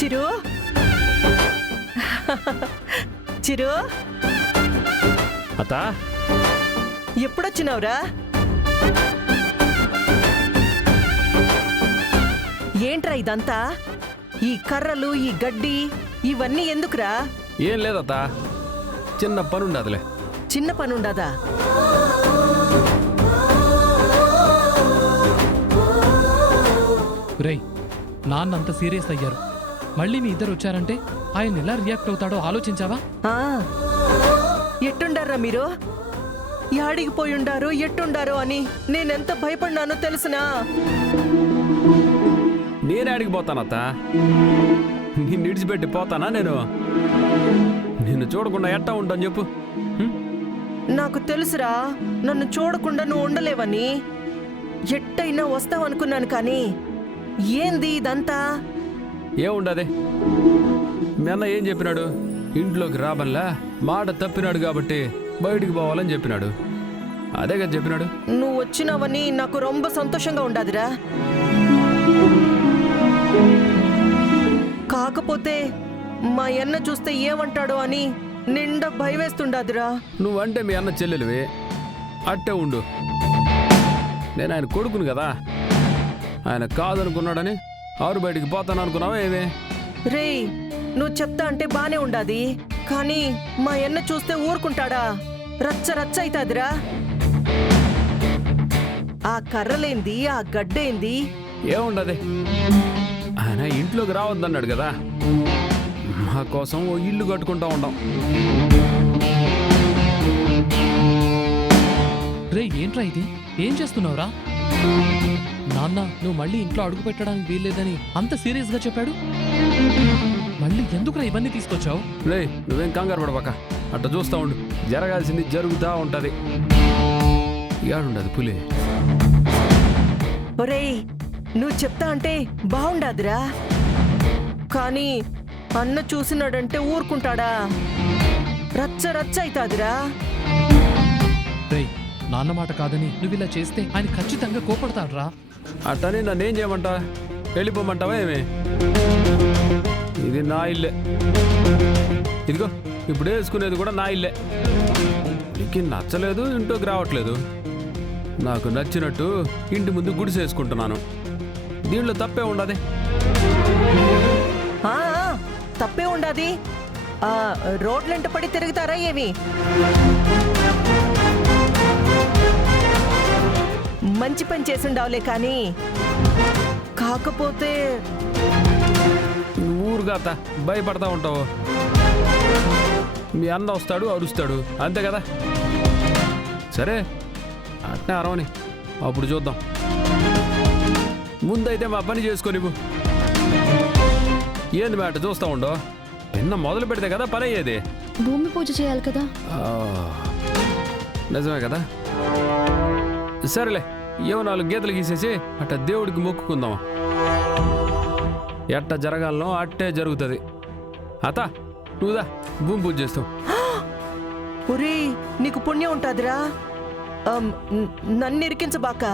చిరు చిరు అత్త ఎప్పుడొచ్చినావురా? ఏంట్రా ఇదంతా? ఈ కర్రలు, ఈ గడ్డి, ఇవన్నీ ఎందుకురా? ఏం లేదత్త, చిన్న పని ఉండదులే. చిన్న పనుండదా? రేయ్, నాన్న అంత సీరియస్ అయ్యారు. మళ్ళీ మీ ఇద్దరు వచ్చారంటే ఆయన ఎలా రియాక్ట్ అవుతాడో ఆలోచించావా? ఎట్టుండారా మీరు? యాడికి పోయుండారు, ఎట్టుండారు అని నేనెంత భయపడినానో తెలుసునా? నేనాడికి పోతానత్త? నిన్ను విడిచిపెట్టి పోతానా నేను? నిన్ను చూడకుండా ఎట్టా ఉంటాను చెప్పు? నాకు తెలుసురా, నన్ను చూడకుండా నువ్వు ఉండలేవని. ఎట్టయినా వస్తావనుకున్నాను కానీ ఏంది ఇదంతా? ఏముండదే, మీ అన్న ఏం చెప్పినాడు? ఇంట్లోకి రాబన్లా మాట తప్పినాడు కాబట్టి బయటికి పోవాలని చెప్పినాడు. అదే కదా చెప్పినాడు. నువ్వు వచ్చినావని నాకు రొంబ సంతోషంగా ఉండాదిరా. కాకపోతే మా అన్న చూస్తే ఏమంటాడో అని నిండా భయవేస్తుండాదిరా. నువ్వంటే మీ అన్న చెల్లెలివి, అట్టే ఉండు. నేను ఆయన కొడుకును కదా, ఆయన కాదనుకున్నాడని ఆరు బయటికి పోతాను అనుకున్నావా ఏమే? రేయ్, నువ్వు చెప్తా అంటే బానే ఉండాది, కానీ మా అన్న చూస్తే ఊరుకుంటాడా? రచ్చ రచ్చ అవుతాదిరా. ఆ కర్రలేంది, ఆ గడ్డేంది? ఏముండదే, ఆయన ఇంట్లోకి రావద్దన్నాడు కదా, మా కోసం ఓ ఇల్లు కట్టుకుంటా ఉంటాం. రే, ఏంట్రా ఇది? ఏం చేస్తున్నావురా? నాన్న నువ్వు మళ్ళీ ఇంట్లో అడుగు పెట్టడానికి వీల్లేదని అంత సీరియస్ గా చెప్పాడు. మళ్ళీ ఎందుకురా ఇవన్నీ తీసుకొచ్చావు? రే, నువ్వేం కంగారు పడబాక, అట్ట చూస్తా ఉండు, జరగాల్సింది జరుగుతా ఉంటది. ఏడుండదు పులి. ఒరేయ్, నువ్వు చెప్తా అంటే బాగుండాదిరా, కానీ అన్న చూసినాడంటే ఊరుకుంటాడా? రచ్చ రచ్చ అవుతాదిరా. రే, నాన్న మాట కాదని నువ్వు ఇలా చేస్తే ఆయన ఖచ్చితంగా కోపడతాడ్రా. అట్టని నన్నేం చేయమంటా? వెళ్ళిపోమంటావా ఏమి? ఇది నా ఇల్లే, ఇదిగో ఇప్పుడు వేసుకునేది కూడా నా ఇల్లే. నీకు నచ్చలేదు, ఇంట్లోకి రావట్లేదు. నాకు నచ్చినట్టు ఇంటి ముందు గుడిసేసుకుంటున్నాను. దీంట్లో తప్పే ఉండదు. తప్పే ఉండాది. రోడ్లంట పడి తిరుగుతారా ఏమి? మంచి పని చేసిండావులే కానీ, కాకపోతే ఊరుగాత భయపడతా ఉంటావు. మీ అన్న వస్తాడు, అరుస్తాడు, అంతే కదా. సరే అట్నే అరవని, అప్పుడు చూద్దాం. ముందైతే మా పని చేసుకోనివ్వు. ఏంది మాట చూస్తా ఉండో? నిన్న మొదలు పెడితే కదా పని అయ్యేది. భూమి పూజ చేయాలి కదా. నిజమే కదా. సరేలే, ఏమో 4 గీతలు గీసేసి అట్ట దేవుడికి మొక్కుకుందాం. ఎట్ట జరగాలనో అట్టే జరుగుతుంది. అత నువ్వుదా భూమి పూజ చేస్తావు. ఒరే, నీకు పుణ్యం ఉంటాదిరా. నన్ను ఇరికించబాక.